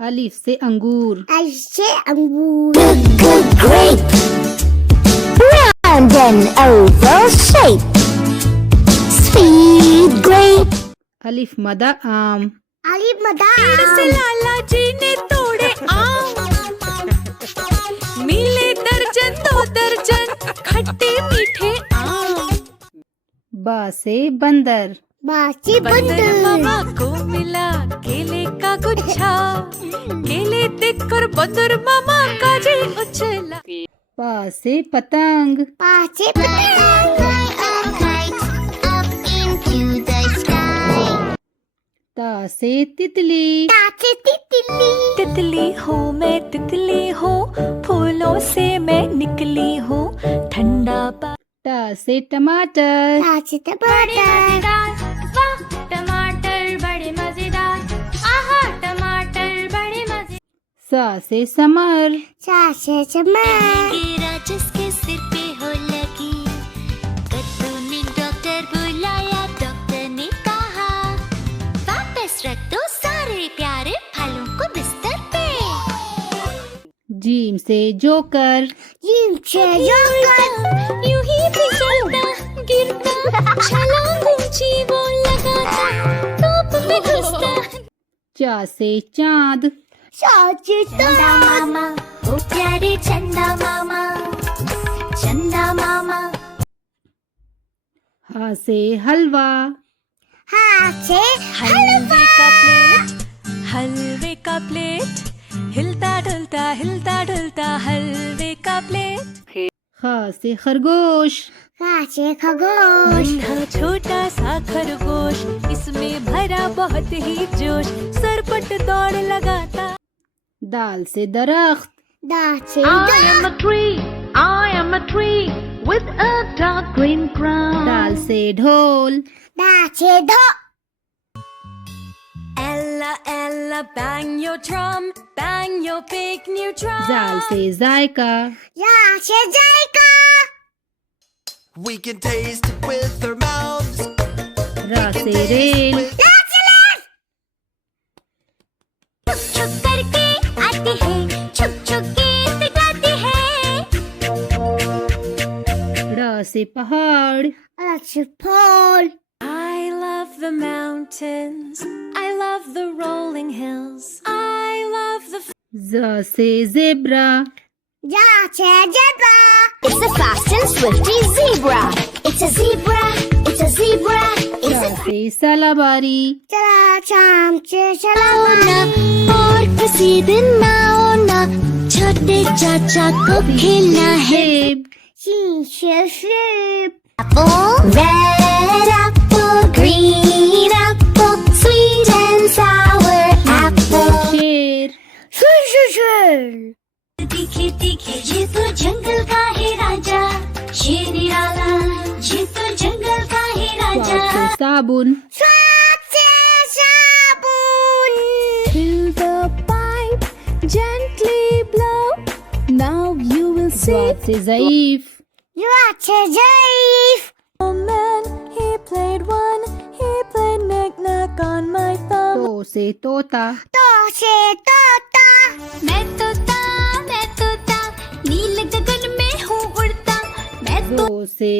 अलिफ से अंगूर। अलिफ से अंगूर। Good grape. Round and oval shape. Sweet grape. अलिफ मदा आम। अलिफ मदा से लाला जी ने तोड़े आम, मिले दर्जन दो दर्जन खट्टे मीठे आम। बा से बंदर। बासी बंदर मामा बंदर। को मिला केले का गुच्छा, केले देखकर बंदर मामा का जी उछला। पा से पतंग। पासे पतंग। ता से तितली। तासे तितली। तितली हूँ मैं तितली हूँ, फूलों से मैं निकली हूँ, ठंडा टा से टमाटर। तासे टमाटर। टमाटर बड़े मजेदार, आहा टमाटर बड़े मजेदार। सा से समर। सासे चमर। गिरा जिसके सिर पे हो लगी, कद्दू ने डॉक्टर बुलाया, डॉक्टर ने कहा वापस रख दो सारे प्यारे फलों को बिस्तर पे। जीम से जोकर। जीम से जोकर। यूं ही फिसलता गिरता, छलांग ऊंची वो लगाता, धूप में घुसता। चा से चांद। सासे चंदा मामा ओ प्यारे चंदा मामा, चंदा मामा। हा से हलवा। हासे हलवे का प्लेट, हलवे का प्लेट, हिलता ढुलता हलवे का प्लेट। खा से खरगोश। हासे खरगोश। मीठा छोटा सा खरगोश, इसमें भरा बहुत ही जोश, सरपट दौड़ लगाता। दाल से दरख्त। दासे I am a tree, I am a tree with a dark green crown. दाल से ढोल। दासे धो। Ella, Ella, bang your drum, bang your big new drum. जाल से जायका। यासे जायका। We can taste it with our mouths. रा से रेल। छुक छुक करके आती है, छुक छुक गीत गाती है। रा से पहाड़। अच्छे फूल। I love the mountains, I love the rolling hills, I love the जा से जेब्रा। जासे zebra. It's a fast and swifty zebra. It's a zebra. It's a zebra. It's चा a से सलाबारी। चला शाम से चला और किसी दिन ना होना, छोटे चाचा को खेलना है। सेब। शीशे ship. Apple, red apple, green apple, sweet and sour apple. शेर। शुशुशुल। तीखे तीखे, ये तो जंगल का है राजा, शेर निराला, ये तो जंगल का है राजा। स्वाद से साबुन। स्वाद से साबुन। Fill the pipe, gently blow, now you will see. स्वाद से ज़ईफ। स्वाद से ज़ईफ। Oh man, he played knick-knack on my thumb. तो से तोता। तो से तोता। मैं तोता, नीले गगन में हूँ उड़ता, मैं तो ज़ो से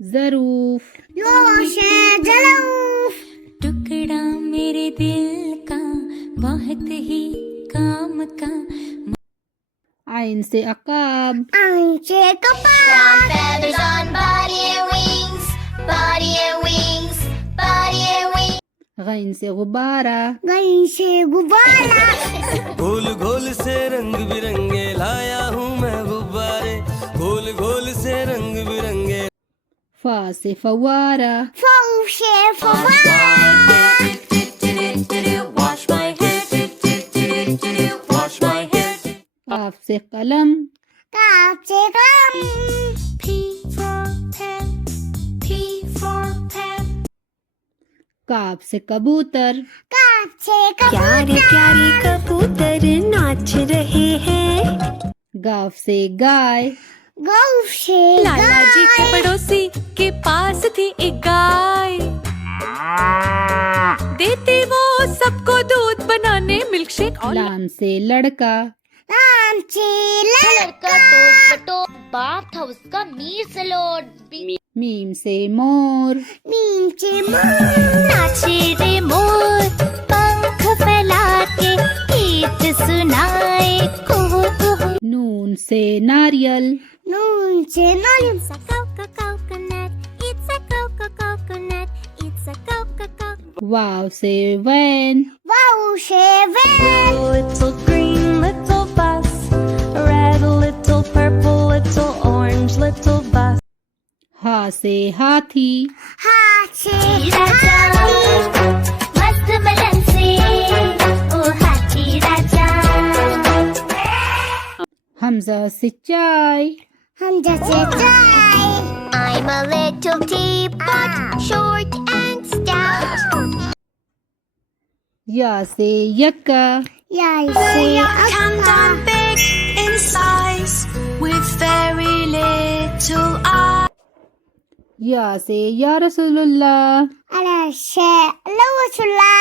ज़रूफ। जो से ज़रूफ। टुकड़ा मेरे दिल का, बहुत ही काम का। आइन से अकाब। आइन से कपास। Feathers on body and wings, body and wings, body and wings. गैन से गुब्बारा। गई से गुब्बारा। गोल गोल से रंग बिरंगे लाया हूँ मैं गुब्बारे, गोल गोल से रंग बिरंगे। फा से फवारा। फौ से फवारा। Wash my hair, wash my hair. काफ से कलम। काप से कलम। P for pen, P for pen. काफ से कबूतर। काप से प्यारे कबूतर। प्यारे कबूतर नाच रहे हैं। गाफ से गाय। गौ से लाला जी के गाय। पड़ोसी के पास थी एक गाय, देती वो सबको दूध बनाने मिल्कशेक और लाम से लड़का लाम से लड़का तोड़ बटो बाप था उसका मीर से लौट मीम से मोर मीम से मोर नाचे रे मोर पंख फैला के गीत सुनाए कुहू कुहू नून से नारियल नून से नारियल It's a coconut, it's a coconut, it's a coconut. वाव से वैन वाव से van Little green, little bus. Red, little purple, little orange, little bus. हा से हाथी हाथ से राजा हाथी मस्त बदन से ओ हाथी राजा हमजा से चाय हम जैसे चाय I'm a little teapot, short and stout. या से यक्का या से अक्का big in size with very little eyes. या से या रसूलुल्लाह अला से लवसुल्ला